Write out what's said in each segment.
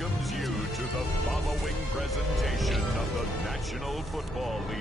welcomes you to the following presentation of the National Football League.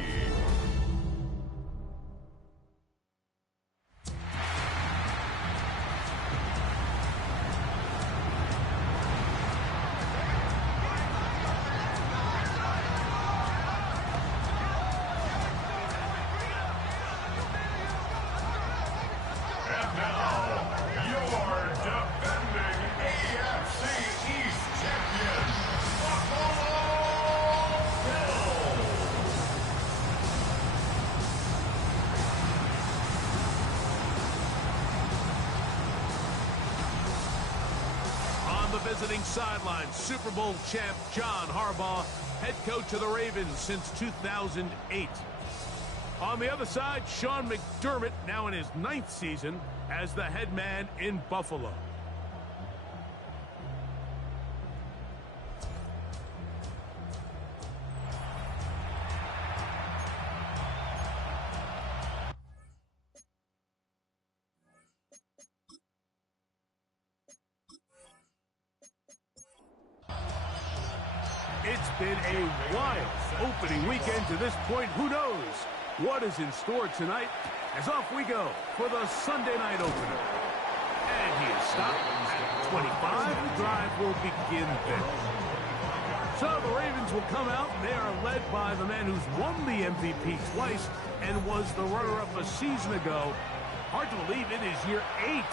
Visiting sideline, Super Bowl champ John Harbaugh, head coach of the Ravens since 2008. On the other side, Sean McDermott, now in his 9th season as the head man in Buffalo. It's been a wild opening weekend to this point. Who knows what is in store tonight? As off we go for the Sunday night opener. And he is stopped at 25. The drive will begin then. So the Ravens will come out. They are led by the man who's won the MVP twice and was the runner-up a season ago. Hard to believe it is year 8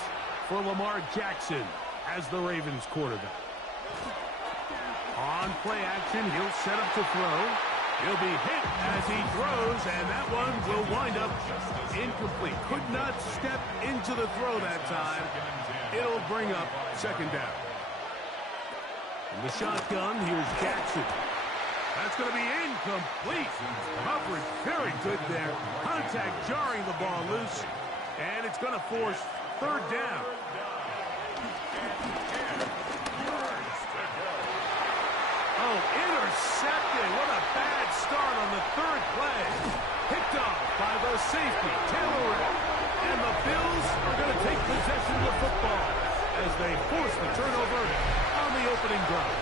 for Lamar Jackson as the Ravens quarterback. On play action, he'll set up to throw. He'll be hit as he throws, and that one will wind up incomplete. Could not step into the throw that time. It'll bring up second down. In the shotgun, here's Jackson. That's going to be incomplete. Coverage very good there. Contact jarring the ball loose, and it's going to force third down. Oh, intercepted. What a bad start on the third play. Picked off by the safety, Taylor. And the Bills are going to take possession of the football as they force the turnover on the opening drive.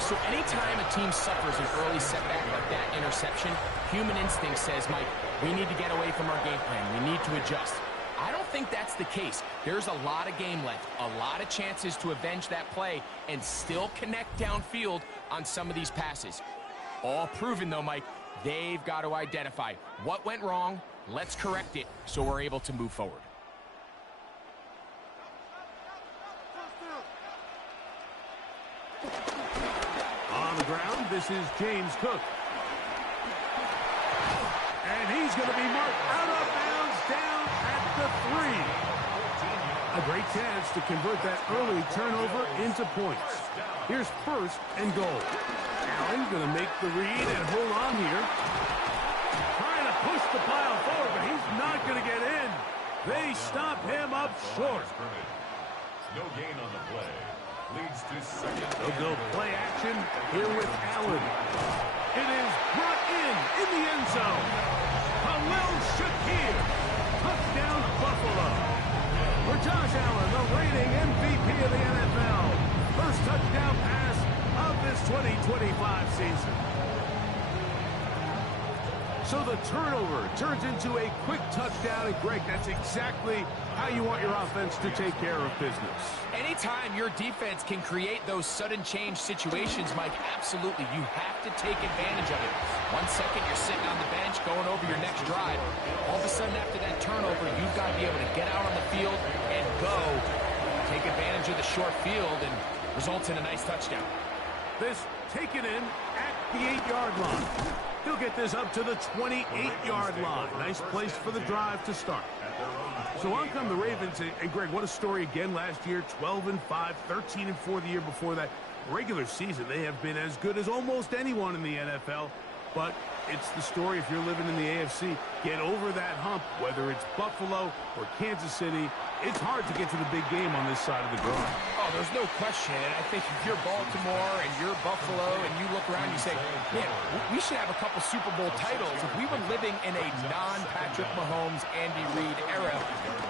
So anytime a team suffers an early setback like that interception, human instinct says, Mike, we need to get away from our game plan. We need to adjust. I don't think that's the case. There's a lot of game left, a lot of chances to avenge that play and still connect downfield on some of these passes. All proven, though, Mike, they've got to identify what went wrong, let's correct it so we're able to move forward. On the ground, this is James Cook. And he's going to be marked out of bounds down at the 3. A great chance to convert that early turnover into points. Here's first and goal. Allen going to make the read and hold on here. Trying to push the pile forward, but he's not going to get in. They stop him up short. No gain on the play. Leads to second. They'll go play action here with Allen. It is brought in the end zone. Khalil Shakir. Touchdown Buffalo. For Josh Allen, the reigning MVP of the NFL. First touchdown pass of this 2025 season. So the turnover turns into a quick touchdown. And Greg, that's exactly how you want your offense to take care of business. Anytime your defense can create those sudden change situations, Mike, absolutely, you have to take advantage of it. 1 second, you're sitting on the bench going over your next drive. All of a sudden, after that turnover, you've got to be able to get out on the field and go. Take advantage of the short field and results in a nice touchdown. This taken in at the 8-yard line. He'll get this up to the 28-yard line. Nice place for the drive to start. So on come the Ravens. And Greg, what a story again last year. 12-5, 13-4 the year before that. Regular season, they have been as good as almost anyone in the NFL. But it's the story if you're living in the AFC. Get over that hump, whether it's Buffalo or Kansas City. It's hard to get to the big game on this side of the draw. Oh, there's no question. And I think if you're Baltimore and you're Buffalo and you look around and you say, man, we should have a couple Super Bowl titles. If we were living in a non-Patrick Mahomes, Andy Reid era,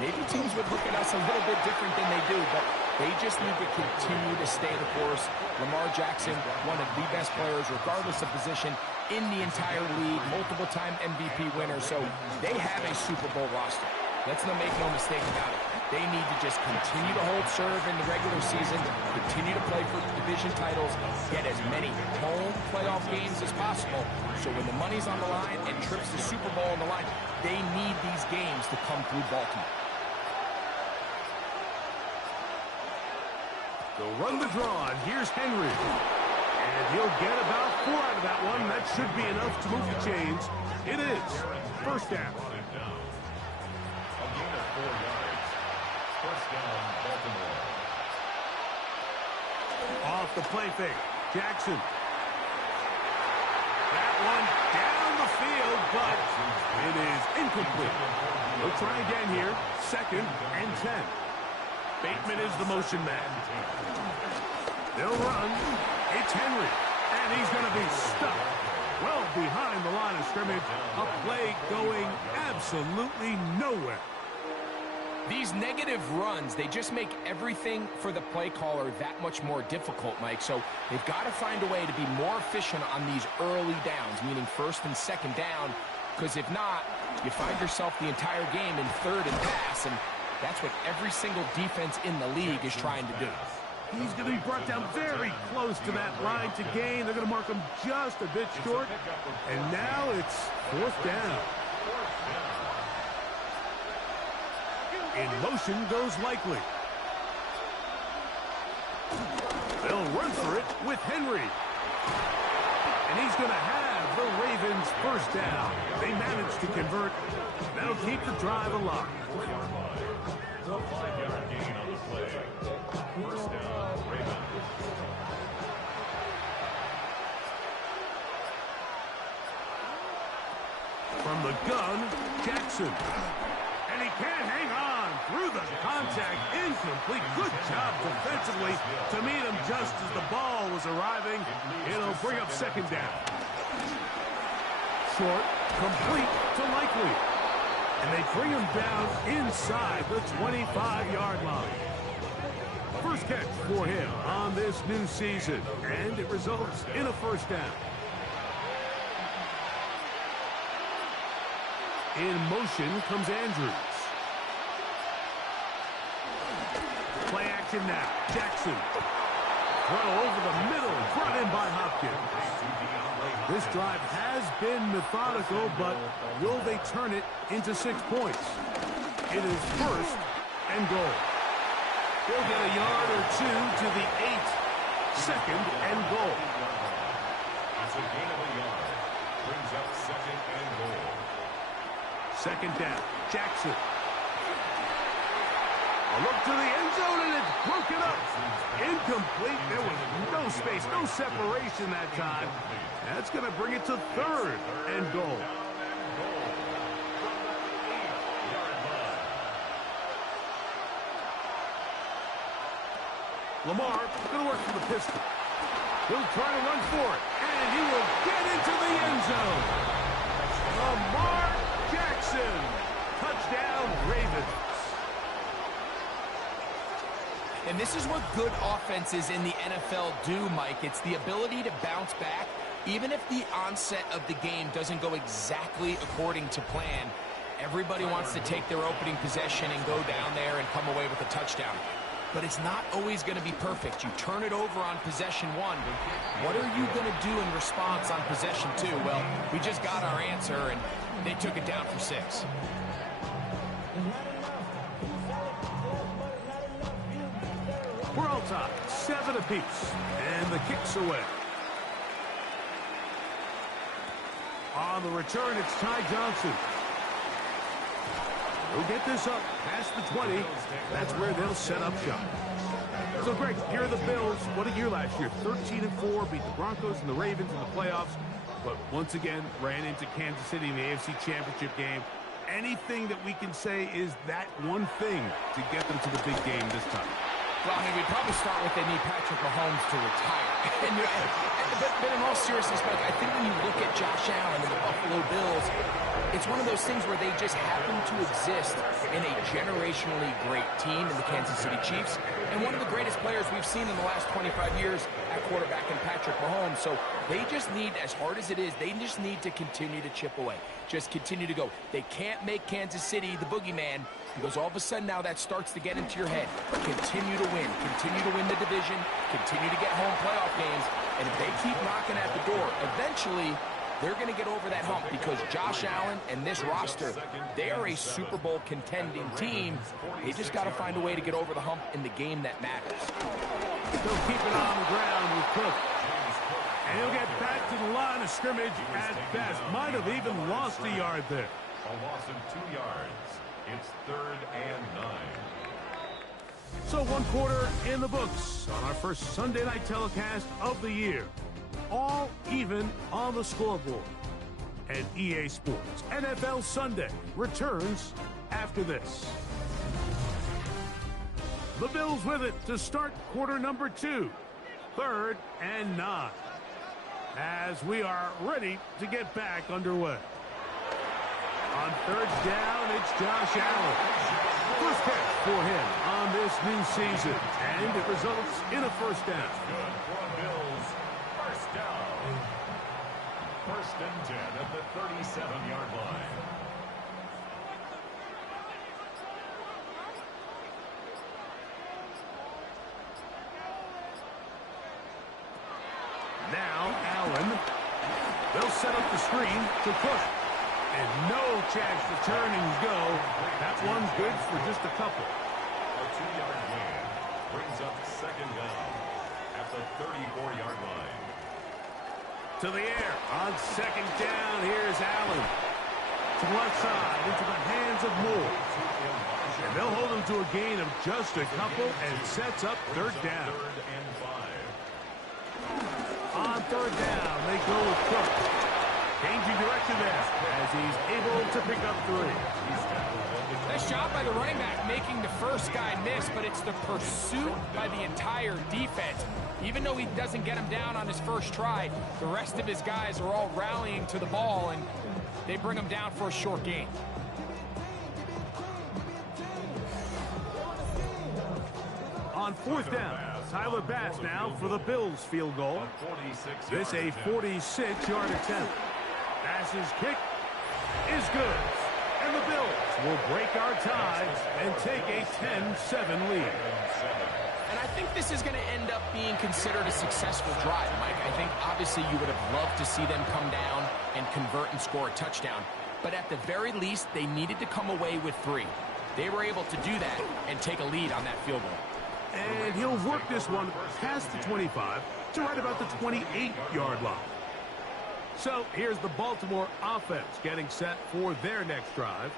maybe teams would look at us a little bit different than they do. But They just need to continue to stay the course. Lamar Jackson, one of the best players, regardless of position, in the entire league, multiple-time MVP winner, so they have a Super Bowl roster. Let's not make no mistake about it. They need to just continue to hold serve in the regular season, continue to play for division titles, get as many home playoff games as possible, so when the money's on the line and trips to Super Bowl on the line, they need these games to come through Baltimore. They'll run the draw, and here's Henry. And he'll get about 4 out of that one. That should be enough to move the chains. It is. First down. A gain of 4 yards. First down, Baltimore. Off the play fake. Jackson. That one down the field, but it is incomplete. They'll try again here. 2nd and 10. Bateman is the motion man. They'll run. It's Henry. And he's going to be stuck well behind the line of scrimmage. A play going absolutely nowhere. These negative runs, they just make everything for the play caller that much more difficult, Mike. So they've got to find a way to be more efficient on these early downs, meaning 1st and 2nd down, because if not, you find yourself the entire game in 3rd and pass, and that's what every single defense in the league is trying to do. He's going to be brought down very close to that line to gain. They're going to mark him just a bit short. And now it's 4th down. In motion goes Likely. They'll run for it with Henry. And he's going to have the Ravens first down. They managed to convert. That'll keep the drive alive. A 5-yard gain on the play. First down, Ravens. From the gun, Jackson. And he can't hang on through the contact. Incomplete. Good job defensively to meet him just as the ball was arriving. It'll bring up 2nd down. Short, complete to Likely. And they bring him down inside the 25-yard line. First catch for him on this new season. And it results in a first down. In motion comes Andrews. Play action now. Jackson. Throw over the middle. Brought in by Hopkins. This drive has been methodical, but will they turn it into 6 points? It is 1st and goal. They'll get a yard or 2 to the 8. 2nd and goal. It's a gain of a yard. Brings up 2nd and goal. 2nd down. Jackson. A look to the end zone, and it's broken up. Incomplete. There was no space, no separation that time. That's going to bring it to 3rd and goal. Lamar going to work for the pistol. He'll try to run for it, and he will get into the end zone. Lamar Jackson. Touchdown, Ravens. And this is what good offenses in the NFL do, Mike. It's the ability to bounce back. Even if the onset of the game doesn't go exactly according to plan, everybody wants to take their opening possession and go down there and come away with a touchdown. But it's not always going to be perfect. You turn it over on possession 1. What are you going to do in response on possession 2? Well, we just got our answer, and they took it down for 6. We're all tied, 7 apiece, and the kick's away. On the return, it's Ty Johnson. He'll get this up past the 20. That's where they'll set up shop. So, Greg, here are the Bills. What a year last year. 13-4, beat the Broncos and the Ravens in the playoffs. But once again, ran into Kansas City in the AFC Championship game. Anything that we can say is that one thing to get them to the big game this time? Well, I mean, we'd probably start with they need Patrick Mahomes to retire. But in all seriousness, Mike, I think when you look at Josh Allen and the Buffalo Bills, it's one of those things where they just happen to exist in a generationally great team in the Kansas City Chiefs, and one of the greatest players we've seen in the last 25 years at quarterback in Patrick Mahomes. So they just need, as hard as it is, they just need to continue to chip away. Just continue to go. They can't make Kansas City the boogeyman, because all of a sudden now that starts to get into your head. Continue to win the division, continue to get home playoff games, and if they keep knocking at the door, eventually they're going to get over that hump, because Josh Allen and this roster, they are a Super Bowl contending team. They just got to find a way to get over the hump in the game that matters. Still keep it on the ground with Cook. And he'll get back to the line of scrimmage at best. Might have even lost a yard there. A loss of 2 yards. It's 3rd and 9. So one quarter in the books on our first Sunday night telecast of the year. All even on the scoreboard. And EA Sports NFL Sunday returns after this. The Bills with it to start quarter number 2. 3rd and 9. As we are ready to get back underway. On 3rd down, it's Josh Allen. First catch for him on this new season. And it results in a first down. Good for Bills. First down. 1st and 10 at the 37-yard line. Now Allen. They'll set up the screen to Cook. And no chance to turn and go. That one's good for just a couple. A 2-yard gain brings up 2nd down at the 34-yard line. To the air on 2nd down. Here's Allen. To the left side into the hands of Moore. And they'll hold him to a gain of just a couple, and sets up 3rd down. 3rd and 5. On 3rd down, they go with Cook. Changing direction there as he's able to pick up 3. Nice job by the running back making the first guy miss, but it's the pursuit by the entire defense. Even though he doesn't get him down on his first try, the rest of his guys are all rallying to the ball, and they bring him down for a short gain. On 4th down, Tyler Bass now for the Bills field goal. This a 46-yard attempt. Bass's kick is good. And the Bills will break our tie and take a 10-7 lead. And I think this is going to end up being considered a successful drive, Mike. I think obviously you would have loved to see them come down and convert and score a touchdown. But at the very least, they needed to come away with 3. They were able to do that and take a lead on that field goal. And he'll work this one past the 25 to right about the 28-yard line. So here's the Baltimore offense getting set for their next drive.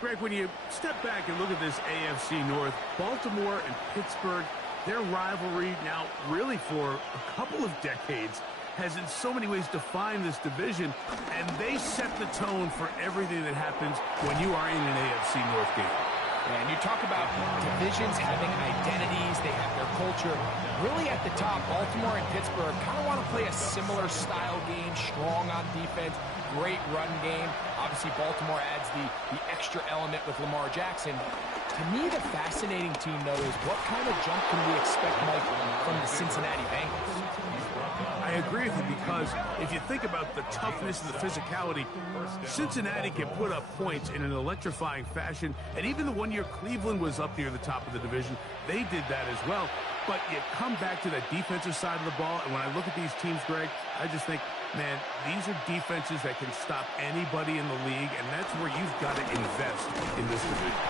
Greg, when you step back and look at this AFC North, Baltimore and Pittsburgh, their rivalry now really for a couple of decades has in so many ways defined this division, and they set the tone for everything that happens when you are in an AFC North game. And you talk about divisions having identities, they have their culture. Really at the top, Baltimore and Pittsburgh kind of want to play a similar style game, strong on defense, great run game. Obviously, Baltimore adds the extra element with Lamar Jackson. To me, the fascinating team, though, is what kind of jump can we expect, Mike, from the Cincinnati Bengals? I agree with you, because if you think about the toughness and the physicality, Cincinnati can put up points in an electrifying fashion. And even the one year Cleveland was up near the top of the division, they did that as well. But you come back to that defensive side of the ball, and when I look at these teams, Greg, I just think, man, these are defenses that can stop anybody in the league, and that's where you've got to invest in this division.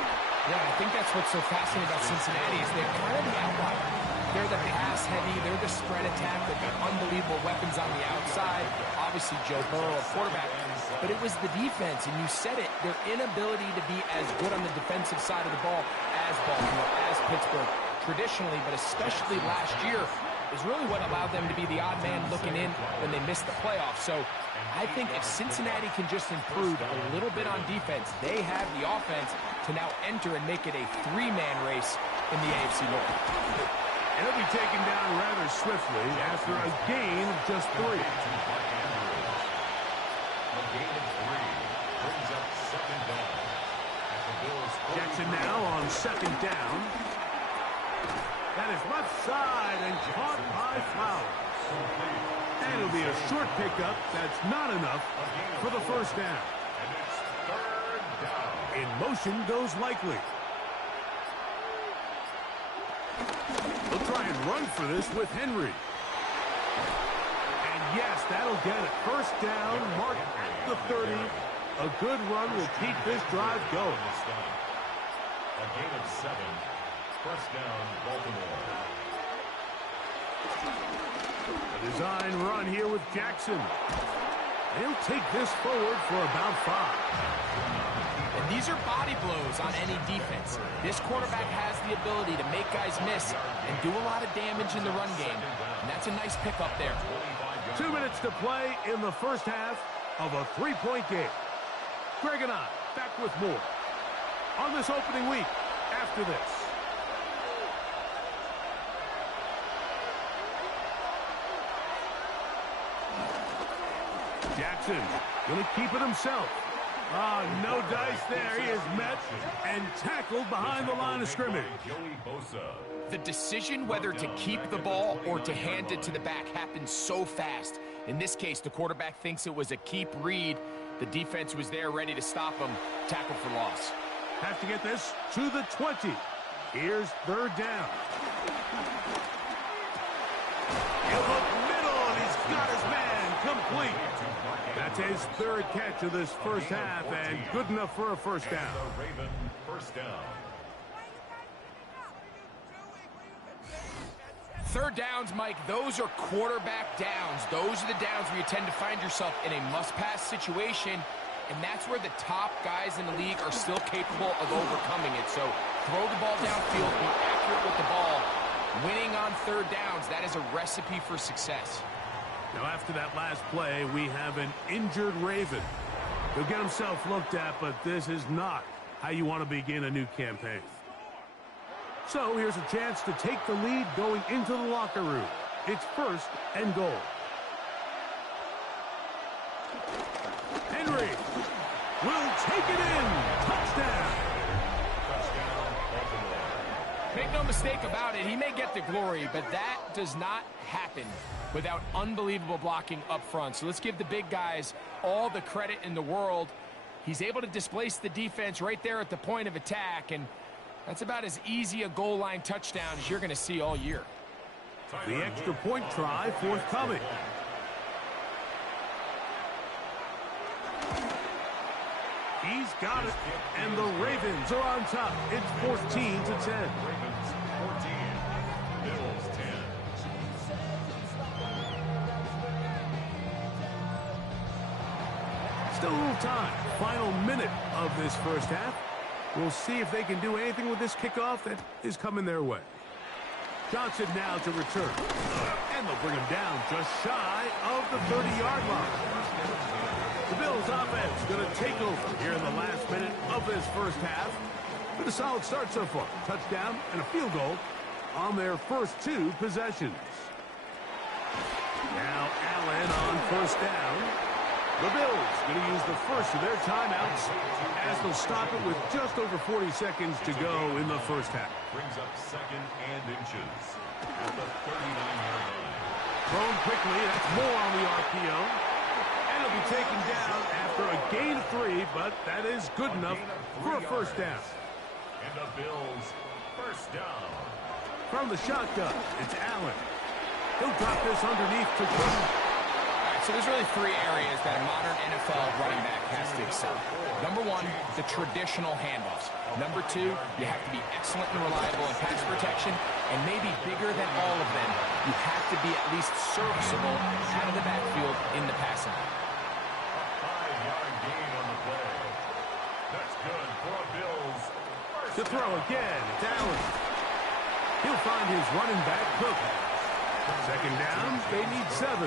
Yeah, I think that's what's so fascinating about Cincinnati is they're kind of the outlier. They're the pass heavy, they're the spread attack, they've got unbelievable weapons on the outside. Obviously, Joe Burrow, a quarterback. But it was the defense, and you said it, their inability to be as good on the defensive side of the ball as Baltimore, as Pittsburgh, traditionally, but especially last year, is really what allowed them to be the odd man looking in when they missed the playoffs. So I think if Cincinnati can just improve a little bit on defense, they have the offense to now enter and make it a 3-man race in the AFC North. And he'll be taken down rather swiftly after a gain of just 3. A gain of 3 brings up second down. At the Bills' Jackson now on second down. That is left side and caught by Flowers. And it'll be a short pickup. That's not enough for the first down. And it's third down. In motion goes Likely. They'll try and run for this with Henry. And yes, that'll get it. First down, marked at the 30. A good run will keep this drive going. A gain of 7. First down, Baltimore. A design run here with Jackson. They'll take this forward for about 5. And these are body blows on any defense. This quarterback has the ability to make guys miss and do a lot of damage in the run game. And that's a nice pickup there. 2 minutes to play in the first half of a 3-point game. Greg and I back with more on this opening week after this. Jackson going to keep it himself. No dice there. He is met and tackled behind the line of scrimmage. The decision whether to keep the ball or to hand it to the back happens so fast. In this case, the quarterback thinks it was a keep read. The defense was there ready to stop him. Tackle for loss. Have to get this to the 20. Here's third down. He'll look middle, and he's got his man complete. That's his third catch of this first half, and good enough for a first down. Raven, first down. Third downs, Mike, those are quarterback downs. Those are the downs where you tend to find yourself in a must-pass situation, and that's where the top guys in the league are still capable of overcoming it. So throw the ball downfield, be accurate with the ball. Winning on third downs, that is a recipe for success. Now, after that last play, we have an injured Raven. He'll get himself looked at, but this is not how you want to begin a new campaign. So here's a chance to take the lead going into the locker room. It's first and goal. Henry will take it in. Touchdown. Make no mistake about it, he may get the glory, but that does not happen without unbelievable blocking up front. So let's give the big guys all the credit in the world. He's able to displace the defense right there at the point of attack, and that's about as easy a goal line touchdown as you're going to see all year. The extra point try forthcoming. He's got it, and the Ravens are on top. It's 14-10. Ravens 14, Bills 10. Still a little time. Final minute of this first half. We'll see if they can do anything with this kickoff that is coming their way. Johnson now to return. And they'll bring him down just shy of the 30-yard line. The Bills offense going to take over here in the last minute of this first half. With a solid start so far. Touchdown and a field goal on their first 2 possessions. Now Allen on first down. The Bills going to use the first of their timeouts as they'll stop it with just over 40 seconds to go in the first half. Brings up second and inches at the 39-yard line. Thrown quickly, that's more on the RPO. And it'll be taken down after a gain of 3, but that is good enough for a first down. And the Bills first down. From the shotgun, it's Allen. He'll drop this underneath to Cooper. So there's really 3 areas that a modern NFL running back has to excel. Number 1, the traditional handoffs. Number 2, you have to be excellent and reliable in pass protection. And maybe bigger than all of them, you have to be at least serviceable out of the backfield in the passing. A 5-yard gain on the play. That's good for a Bills. To throw again, it's Allen. He'll find his running back, Cook. Second down, they need 7.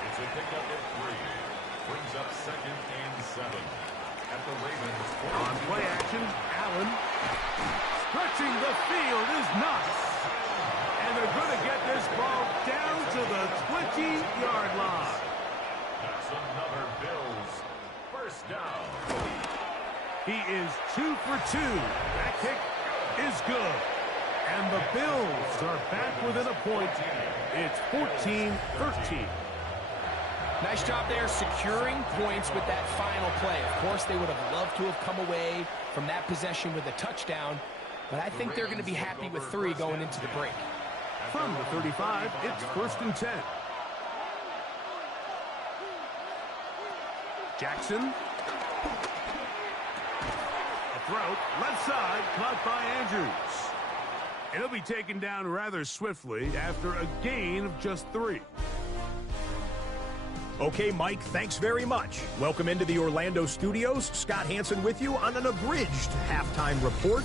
It's a pickup at 3. Brings up second and 7. At the Ravens. On play action, Allen Stretching the field is Knox. And they're going to get this ball down to the 20-yard line. That's another Bills first down. He is 2 for 2. That kick is good. And the Bills are back within a point. It's 14-13. Nice job there securing points with that final play. Of course, they would have loved to have come away from that possession with a touchdown, but I think they're going to be happy with 3 going into the break. From the 35, it's 1st and 10. Jackson. A throw, left side, caught by Andrews. And he'll be taken down rather swiftly after a gain of just 3. Okay, Mike, thanks very much. Welcome into the Orlando studios. Scott Hansen with you on an abridged halftime report.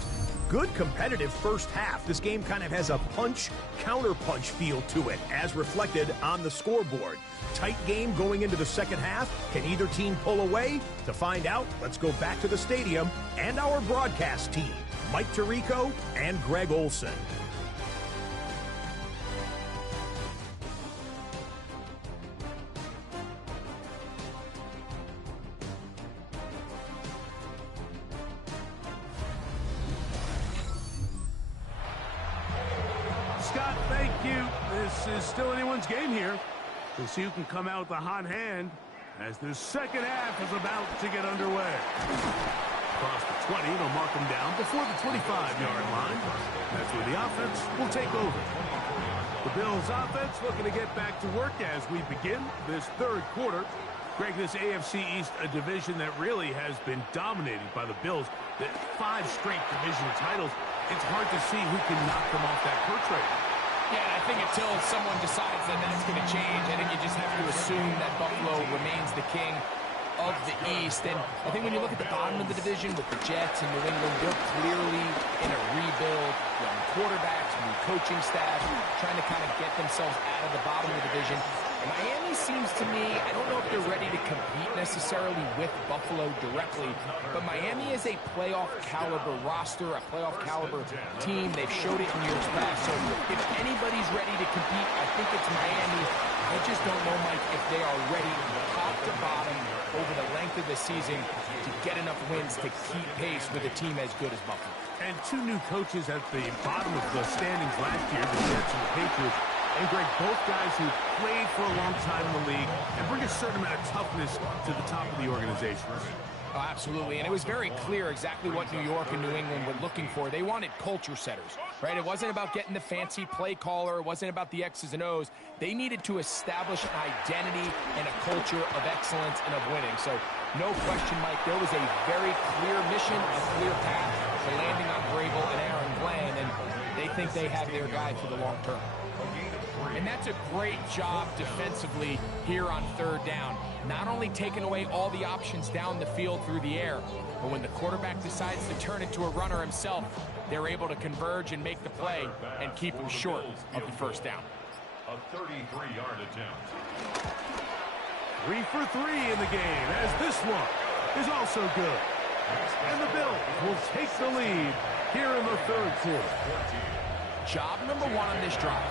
Good competitive first half. This game kind of has a punch-counter-punch feel to it, as reflected on the scoreboard. Tight game going into the second half. Can either team pull away? To find out, let's go back to the stadium and our broadcast team, Mike Tirico and Greg Olson. Scott, thank you. This is still anyone's game here. We'll see who can come out with a hot hand as the second half is about to get underway. Across the 20, they'll mark them down before the 25-yard line. That's where the offense will take over. The Bills offense looking to get back to work as we begin this third quarter. Greg, this AFC East, a division that really has been dominated by the Bills. The 5 straight division titles. It's hard to see who can knock them off that perch right now. Yeah, and I think until someone decides that that's going to change, I think you just have to assume that Buffalo remains the king of the East. And I think when you look at the bottom of the division with the Jets and New England, they're clearly in a rebuild. Young quarterbacks, new coaching staff, trying to kind of get themselves out of the bottom of the division. Miami seems to me, I don't know if they're ready to compete necessarily with Buffalo directly, but Miami is a playoff caliber roster, a playoff caliber team. They've showed it in years past. So if anybody's ready to compete, I think it's Miami. I just don't know, Mike, if they are ready top to bottom over the length of the season to get enough wins to keep pace with a team as good as Buffalo. And 2 new coaches at the bottom of the standings last year, the Jets and the Patriots. And Greg, both guys who played for a long time in the league and bring a certain amount of toughness to the top of the organization. Oh, absolutely. And it was very clear exactly what New York and New England were looking for. They wanted culture setters, right? It wasn't about getting the fancy play caller. It wasn't about the X's and O's. They needed to establish an identity and a culture of excellence and of winning. So no question, Mike, there was a very clear mission, a clear path to landing on Vrabel and Aaron Glenn, and they think they have their guy for the long term. And that's a great job defensively here on third down. Not only taking away all the options down the field through the air, but when the quarterback decides to turn it to a runner himself, they're able to converge and make the play and keep him short of the first down. A 33-yard attempt. 3 for 3 in the game, as this one is also good. And the Bills will take the lead here in the third quarter. Job number 1 on this drive,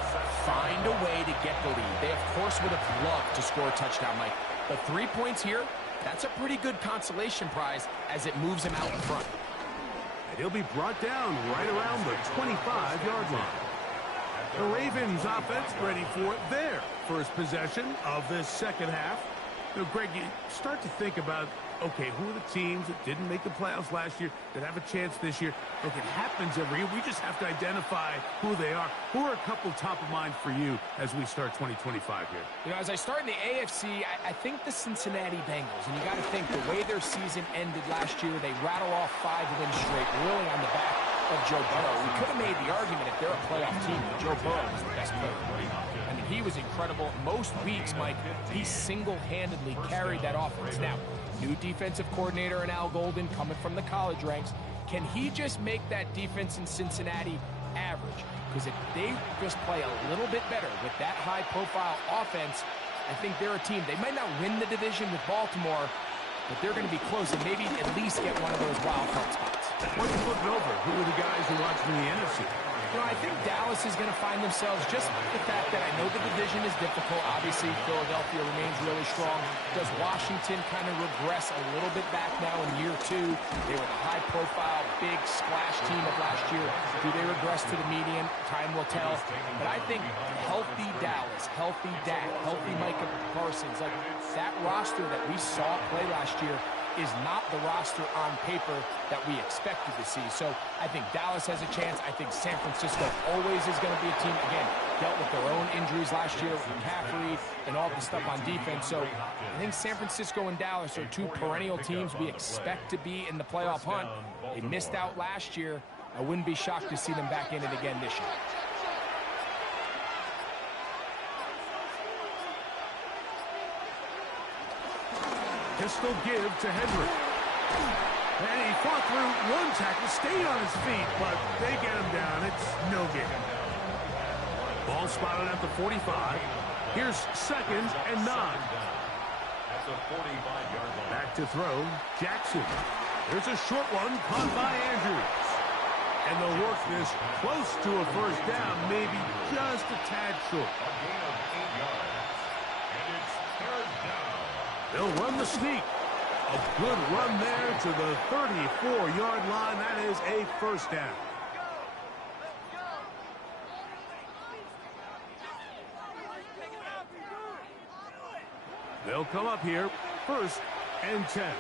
find a way to get the lead. They, of course, would have loved to score a touchdown, Mike. But 3 points here, that's a pretty good consolation prize as it moves him out in front. And he'll be brought down right around the 25-yard line. The Ravens offense ready for their first possession of this second half. You know, Greg, you start to think about, okay, who are the teams that didn't make the playoffs last year that have a chance this year? Look, it happens every year. We just have to identify who they are. Who are a couple top of mind for you as we start 2025 here? You know, as I start in the AFC, I think the Cincinnati Bengals, and you got to think the way their season ended last year, they rattle off 5 wins straight, really on the back of Joe Burrow. We could have made the argument if they're a playoff team that Joe Burrow was the best player. I mean, he was incredible. Most weeks, Mike, he single-handedly carried that offense. Now, new defensive coordinator in Al Golden coming from the college ranks. Can he just make that defense in Cincinnati average? Because if they just play a little bit better with that high-profile offense, I think they're a team. They might not win the division with Baltimore, but they're going to be close and maybe at least get one of those wild card spots. Once you flip it over, who are the guys who watch in the NFC? You know, I think Dallas is going to find themselves, just the fact that I know the division is difficult. Obviously, Philadelphia remains really strong. Does Washington kind of regress a little bit back now in year 2? They were the high-profile, big splash team of last year. Do they regress to the median? Time will tell. But I think healthy Dallas, healthy Dak, healthy Micah Parsons, like that roster that we saw play last year is not the roster on paper that we expected to see. So I think Dallas has a chance. I think San Francisco always is going to be a team, again, dealt with their own injuries last year with McCaffrey and all the stuff on defense. So I think San Francisco and Dallas are 2 perennial teams we expect to be in the playoff hunt. They missed out last year. I wouldn't be shocked to see them back in it again this year. Pistol give to Henry. And he fought through one tackle, stayed on his feet, but they get him down. It's no gain. Ball spotted at the 45. Here's 2nd and 9. Back to throw, Jackson. There's a short one caught by Andrews. And they'll work this close to a first down, maybe just a tad short. They'll run the sneak. A good run there to the 34-yard line. That is a first down. They'll come up here, 1st and 10.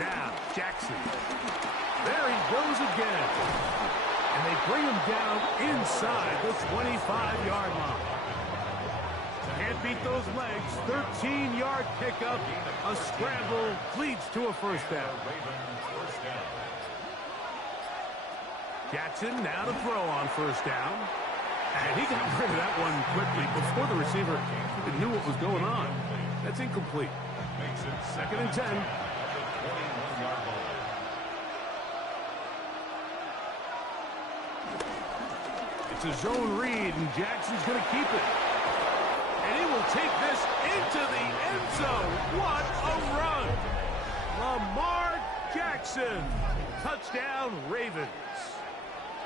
Now, Jackson. There he goes again. And they bring him down inside the 25-yard line. Can't beat those legs. 13-yard pickup. A scramble leads to a first down. Jackson now to throw on first down. And he got rid of that one quickly before the receiver knew what was going on. That's incomplete. 2nd and 10. It's a zone read, and Jackson's going to keep it. And he will take this into the end zone. What a run! Lamar Jackson. Touchdown, Ravens.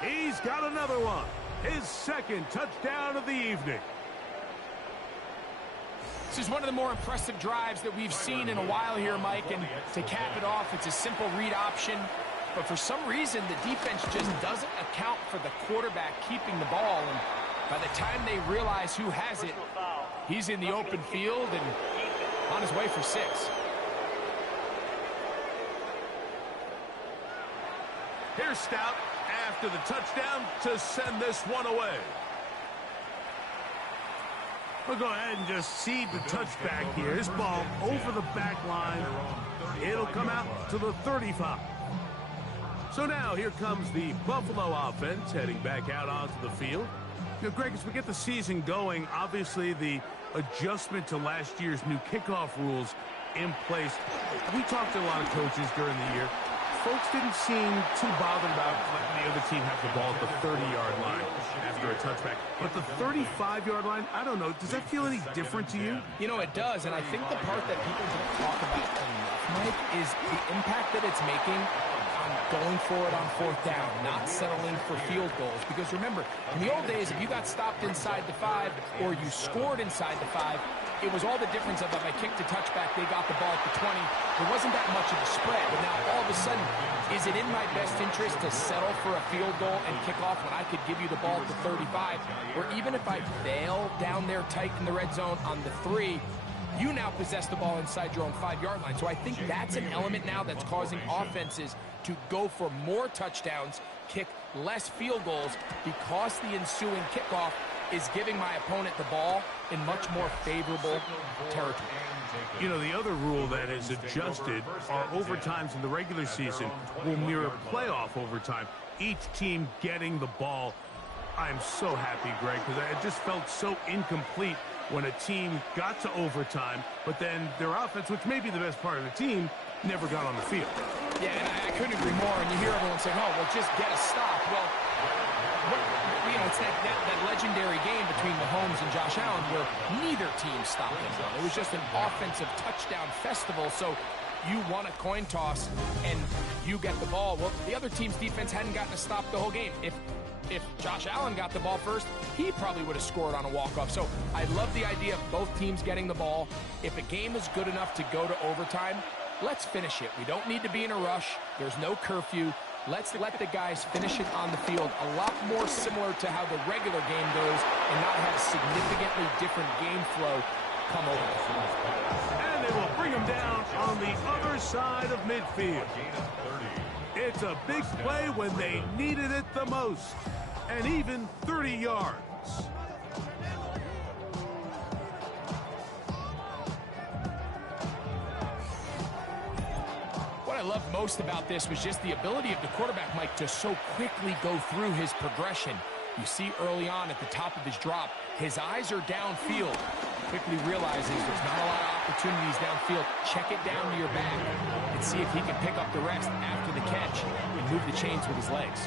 He's got another one. His 2nd touchdown of the evening. This is one of the more impressive drives that we've seen in a while here, Mike. And to cap it off, it's a simple read option. But for some reason, the defense just doesn't account for the quarterback keeping the ball. And by the time they realize who has it, he's in the open field and on his way for 6. Here's Stout after the touchdown to send this one away. We'll go ahead and just cede the touchback here. This ball over the back line. It'll come out to the 35. So now here comes the Buffalo offense heading back out onto the field. You know, Greg, as we get the season going, obviously the adjustment to last year's new kickoff rules in place. We talked to a lot of coaches during the year. Folks didn't seem too bothered about letting the other team have the ball at the 30-yard line after a touchback. But the 35-yard line, I don't know. Does that feel any different to you? You know, it does. And I think the part that people don't talk about enough, Mike, is the impact that it's making on going for it on 4th down, not settling for field goals. Because remember, in the old days, if you got stopped inside the 5 or you scored inside the 5, it was all the difference of if I kicked a touchback, they got the ball at the 20. There wasn't that much of a spread. But now all of a sudden, is it in my best interest to settle for a field goal and kick off when I could give you the ball at the 35? Or even if I fail down there tight in the red zone on the 3, you now possess the ball inside your own 5-yard line. So I think that's an element now that's causing offenses to go for more touchdowns, kick less field goals, because the ensuing kickoff is giving my opponent the ball in much more favorable territory. You know, the other rule that is adjusted are overtimes in the regular season will mirror playoff overtime. Each team getting the ball. I'm so happy, Greg, because it just felt so incomplete when a team got to overtime, but then their offense, which may be the best part of the team, never got on the field. Yeah, and I couldn't agree more. And you hear everyone saying, oh, well, just get a stop. Well, you know, it's that legendary game between Mahomes and Josh Allen where neither team stopped him. It was just an offensive touchdown festival, so you won a coin toss and you get the ball. Well, the other team's defense hadn't gotten a stop the whole game. If Josh Allen got the ball first, he probably would have scored on a walk-off. So I love the idea of both teams getting the ball. If a game is good enough to go to overtime, let's finish it. We don't need to be in a rush. There's no curfew. Let's let the guys finish it on the field. A lot more similar to how the regular game goes and not have significantly different game flow come over. And they will bring him down on the other side of midfield. It's a big play when they needed it the most. And even 30 yards. What I loved most about this was just the ability of the quarterback, Mike, to so quickly go through his progression. You see early on at the top of his drop, his eyes are downfield. Quickly realizes there's not a lot of opportunities downfield. Check it down to your back and see if he can pick up the rest after the catch and move the chains with his legs.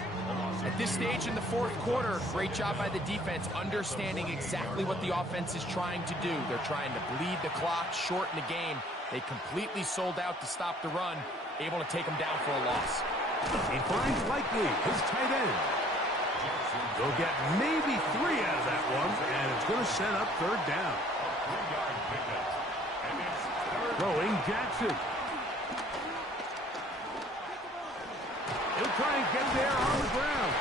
At this stage in the fourth quarter, great job by the defense, understanding exactly what the offense is trying to do. They're trying to bleed the clock, shorten the game. They completely sold out to stop the run, able to take them down for a loss. He finds Likely, his tight end. They'll get maybe 3 out of that one, and it's going to set up third down. Throwing Jackson. He'll try and get there on the ground.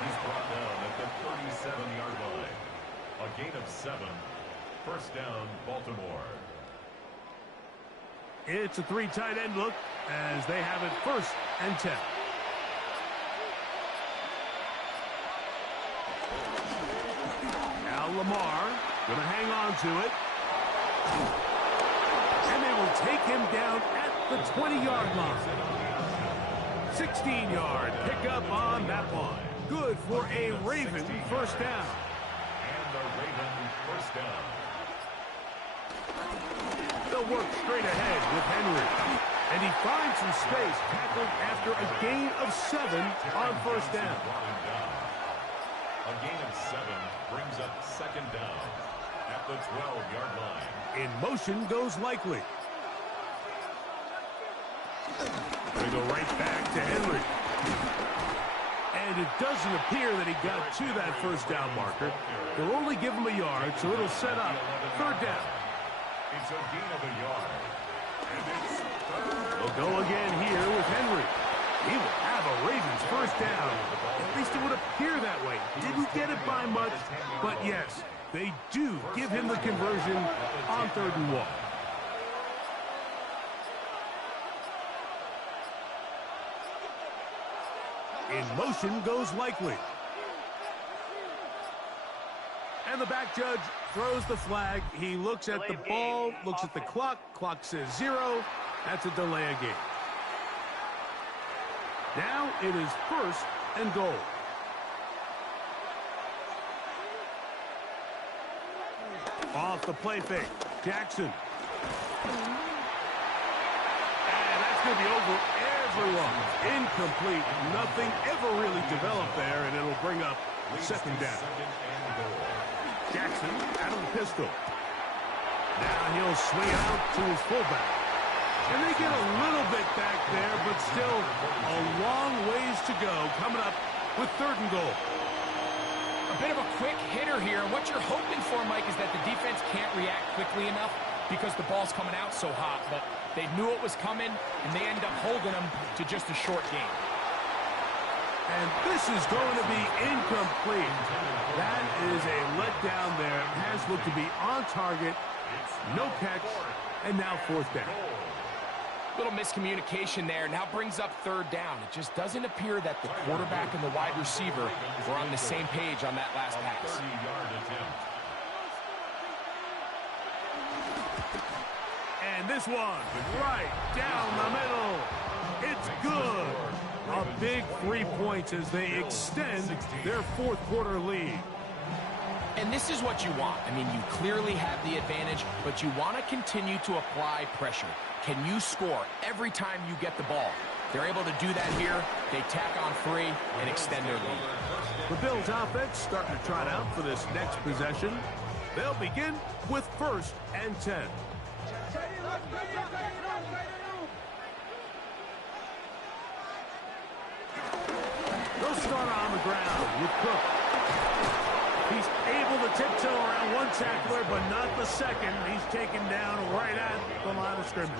He's brought down at the 37-yard line. A gain of 7. First down, Baltimore. It's a 3 tight end look as they have it 1st and 10. Now Lamar going to hang on to it. And they will take him down at the 20-yard line. 16-yard pickup on that one. Good for a Raven first down. And the Raven first down. They'll work straight ahead with Henry. And he finds some space, tackled after a gain of 7 on first down. A gain of 7 brings up second down at the 12-yard line. In motion goes Likely. They go right back to Henry. And it doesn't appear that he got to that first down marker. They'll only give him a yard, so it'll set up third down. It's a gain of a yard. And it's third. They'll go again here with Henry. He will have a Ravens first down. At least it would appear that way. Didn't get it by much, but yes, they do give him the conversion on 3rd and 1. In motion goes Likely. And the back judge throws the flag. He looks at the ball, looks at the clock. Clock says 0. That's a delay of game. Now it is 1st and goal. Off the play fake. Jackson. And that's going to be over everyone. Incomplete. Nothing ever really developed there, and it'll bring up second down. Jackson out of the pistol. Now he'll swing it out to his fullback. And they get a little bit back there, but still a long ways to go coming up with 3rd and goal. A bit of a quick hitter here. What you're hoping for, Mike, is that the defense can't react quickly enough because the ball's coming out so hot. But they knew it was coming, and they end up holding them to just a short game. And this is going to be incomplete. That is a letdown there. It has looked to be on target. No catch, and now 4th down. Little miscommunication there. Now brings up 3rd down. It just doesn't appear that the quarterback and the wide receiver were on the same page on that last pass. 30-yard attempt. And this one, right down the middle. It's good. A big 3 points as they extend their 4th quarter lead. And this is what you want. I mean, you clearly have the advantage, but you want to continue to apply pressure. Can you score every time you get the ball? They're able to do that here. They tack on 3 and extend their lead. The Bills offense starting to trot out for this next possession. They'll begin with 1st and 10. They'll start on the ground with Cook. He's able to tiptoe around one tackler, but not the second. He's taken down right at the line of scrimmage.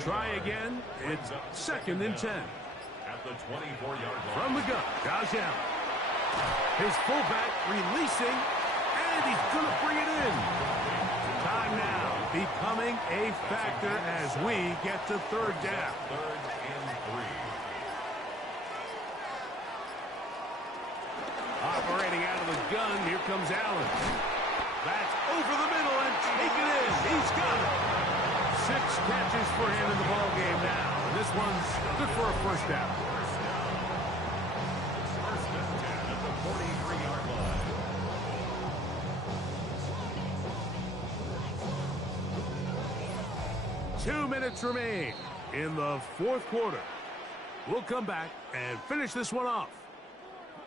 Try again. It's 2nd and 10. At the 24-yard line. From the gun, Josh Allen. His fullback releasing, and he's going to bring it in. Time now becoming a factor as we get to 3rd down. 3rd and 3. Operating out of the gun, here comes Allen. That's over the middle and taken in. He's got it. 6 catches for him in the ball game now. And this one's good for a 1st down. 1st and 10 at the 43-yard line. 2 minutes remain in the 4th quarter. We'll come back and finish this one off.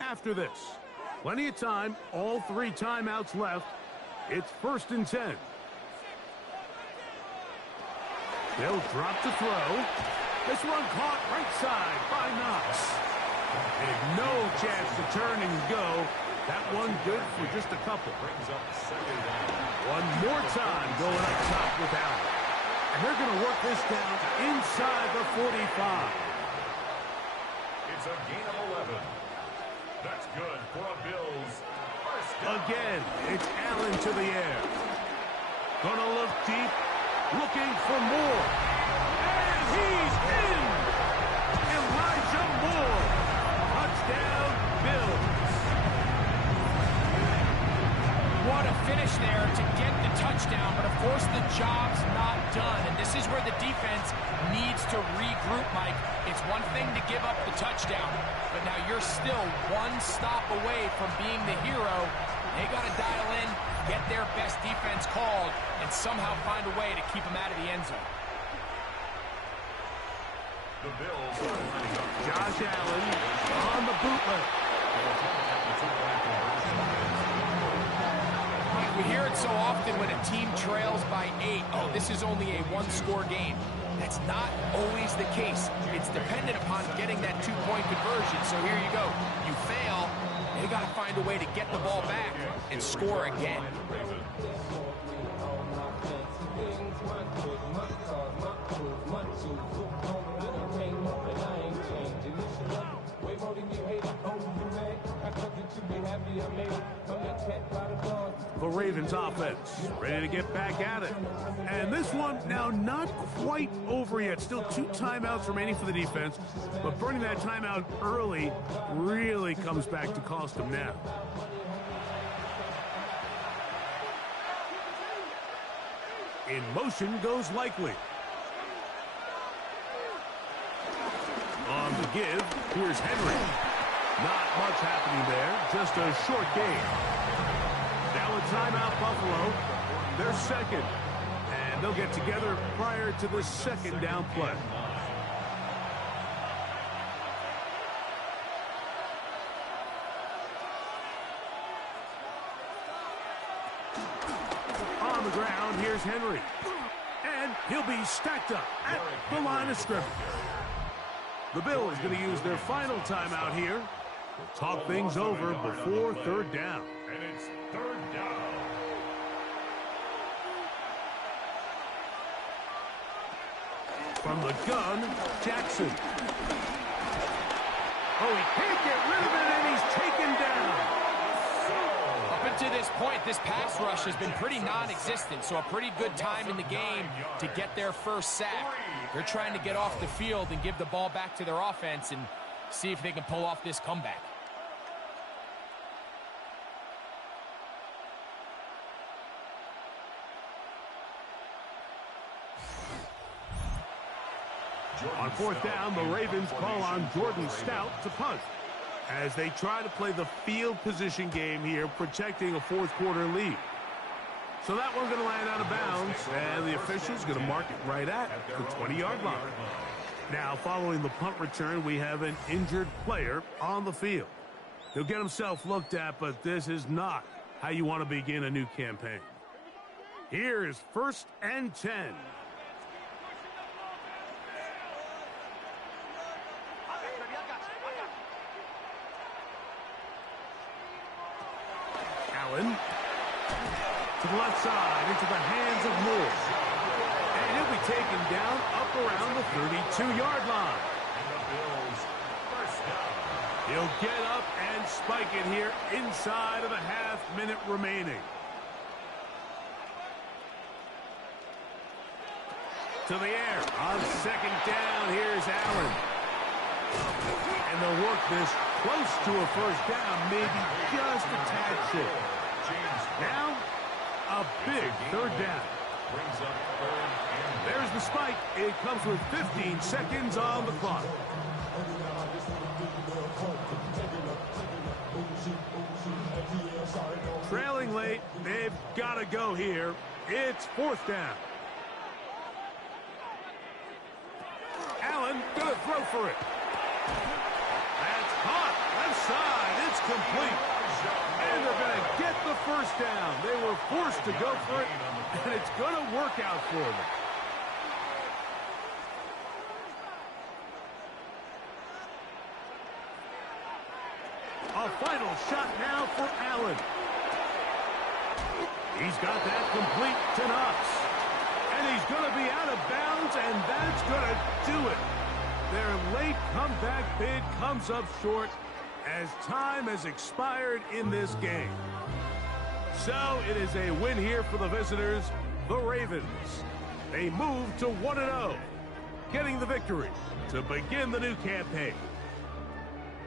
After this, plenty of time, all 3 timeouts left. It's 1st and 10. They'll drop to throw. This one caught right side by Knox. And no chance to turn and go. That one good for just a couple. Brings up 2nd down. One more time going up top with Allen. And they're going to work this down inside the 45. It's a gain of 11. That's good for a Bills 1st down. Again, it's Allen to the air. Gonna look deep, looking for more. And he's in! Elijah Moore. Touchdown, Bills. What a finish there to get the touchdown, but of course the job's not done. And this is where the defense needs to regroup, Mike. It's one thing to give up the touchdown, but now you're still one stop away from being the hero. They got to dial in, get their best defense called, and somehow find a way to keep them out of the end zone. The Bills are lining up. Josh Allen on the bootleg. We hear it so often when a team trails by 8. Oh, this is only a 1-score game. That's not always the case. It's dependent upon getting that 2-point conversion. So here you go. You fail, they got to find a way to get the ball back and score again. The Ravens offense ready to get back at it. And this one now not quite over yet. Still 2 timeouts remaining for the defense. But burning that timeout early really comes back to cost them now. In motion goes Likely. On the give, here's Henry. Not much happening there, just a short game. Now a timeout, Buffalo. They're second, and they'll get together prior to the 2nd down play. On the ground, here's Henry. And he'll be stacked up at the line of scrimmage. The Bills going to use their final timeout here. Talk things over before 3rd down. And it's 3rd down. From the gun, Jackson. Oh, he can't get rid of it, and he's taken down. Up until this point, this pass rush has been pretty non-existent, so a pretty good time in the game to get their first sack. They're trying to get off the field and give the ball back to their offense and see if they can pull off this comeback. On 4th down, the Ravens call on Jordan Stout to punt as they try to play the field position game here, protecting a 4th quarter lead. So that one's going to land out of bounds, and the official's going to mark it right at the 20-yard line. Now, following the punt return, we have an injured player on the field. He'll get himself looked at, but this is not how you want to begin a new campaign. Here is 1st and 10. Allen to the left side, into the hands of Moore. And he'll be taken down up around the 32-yard line. He'll get up and spike it here inside of a half-minute remaining. To the air on 2nd down. Here's Allen. And they'll work this close to a 1st down, maybe just a tad short. Now, a big 3rd down. There's the spike. It comes with 15 seconds on the clock. Trailing late, they've got to go here. It's 4th down. Allen gonna throw for it. That's caught. Left side. It's complete. And they're going to get the 1st down. They were forced to go for it, and it's going to work out for them. A final shot now for Allen. He's got that complete to Knox. And he's going to be out of bounds, and that's going to do it. Their late comeback bid comes up short as time has expired in this game. So it is a win here for the visitors, the Ravens. They move to 1-0, getting the victory to begin the new campaign.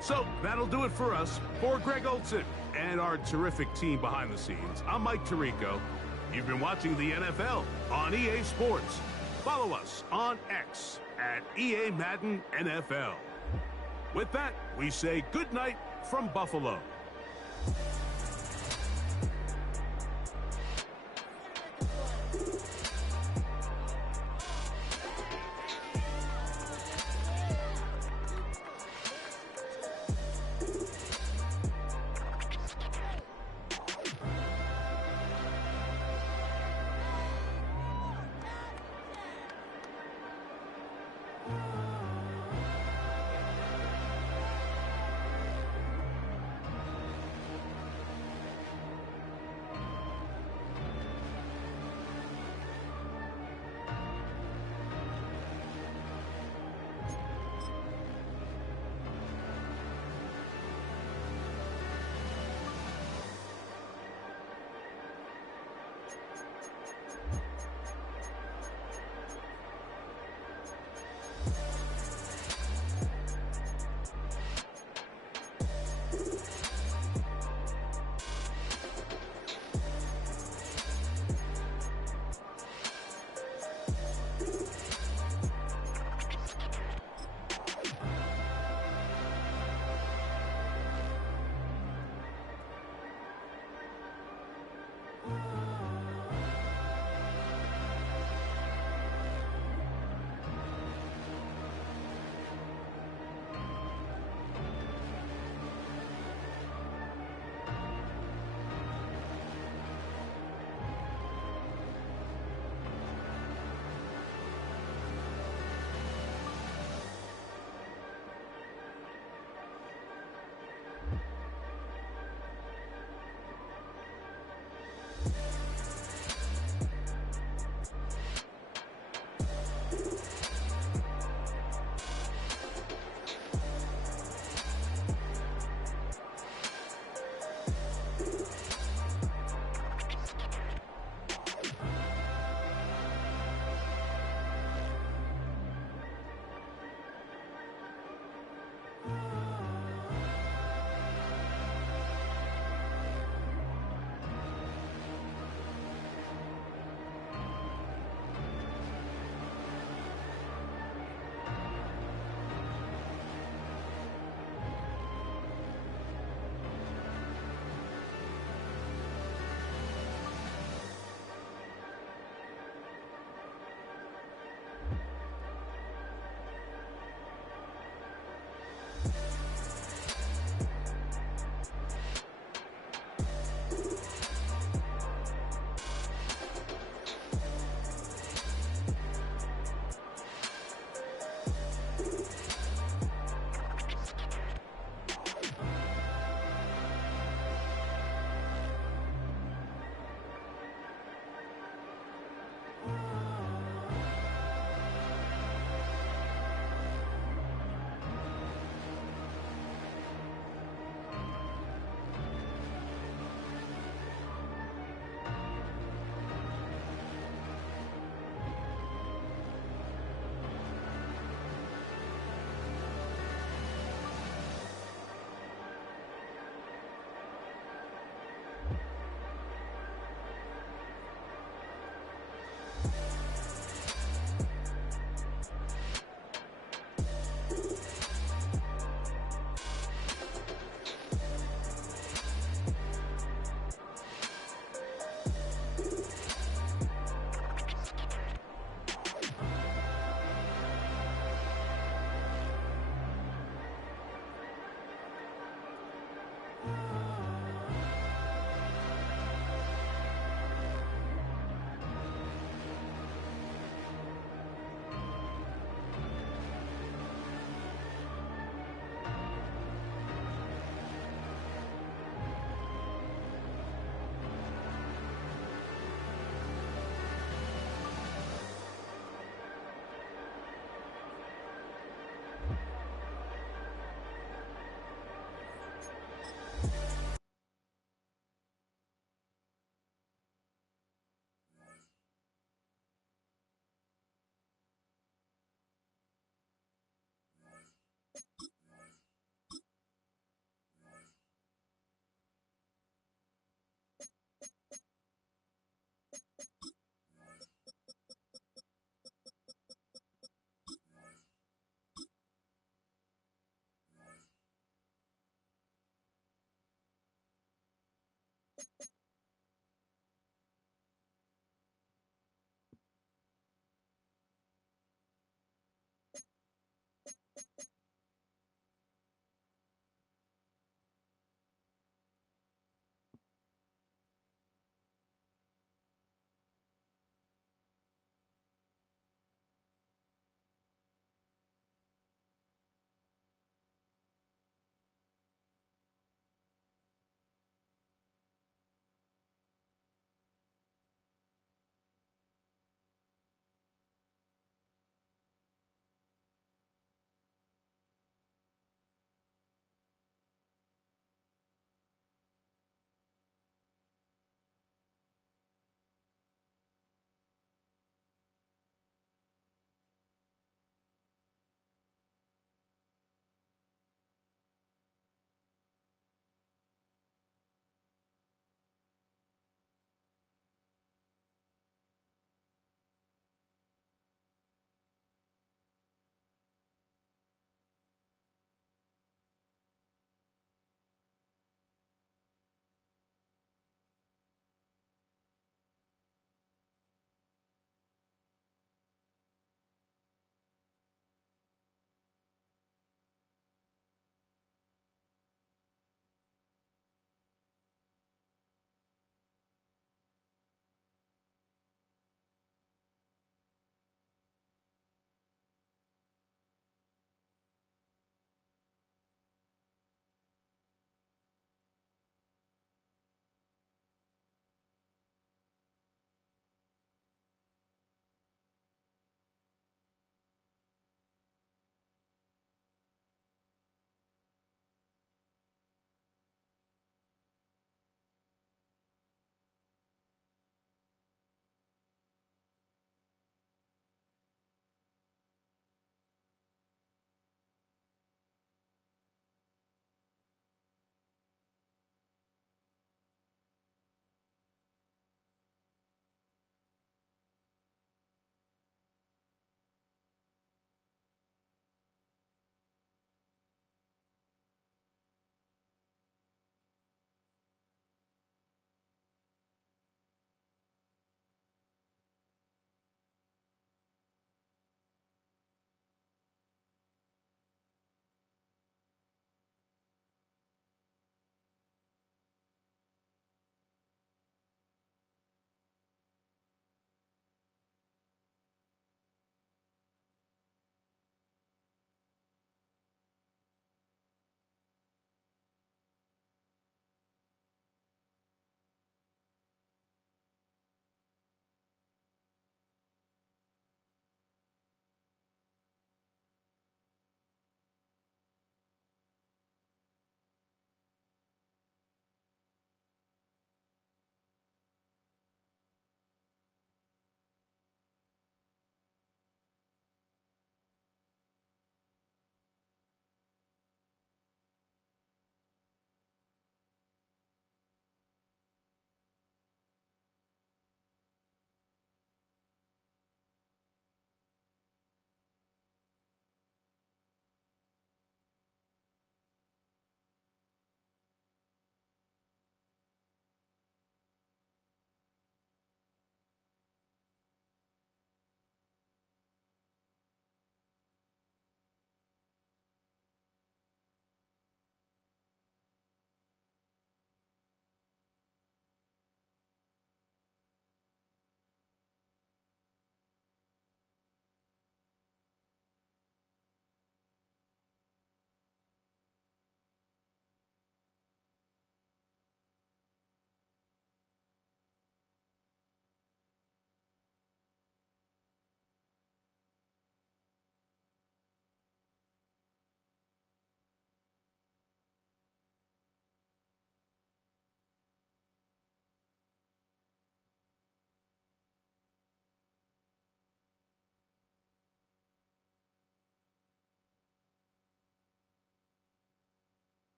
So that'll do it for us. For Greg Olson and our terrific team behind the scenes, I'm Mike Tirico. You've been watching the NFL on EA Sports. Follow us on X at EA Madden NFL. With that, we say good night from Buffalo.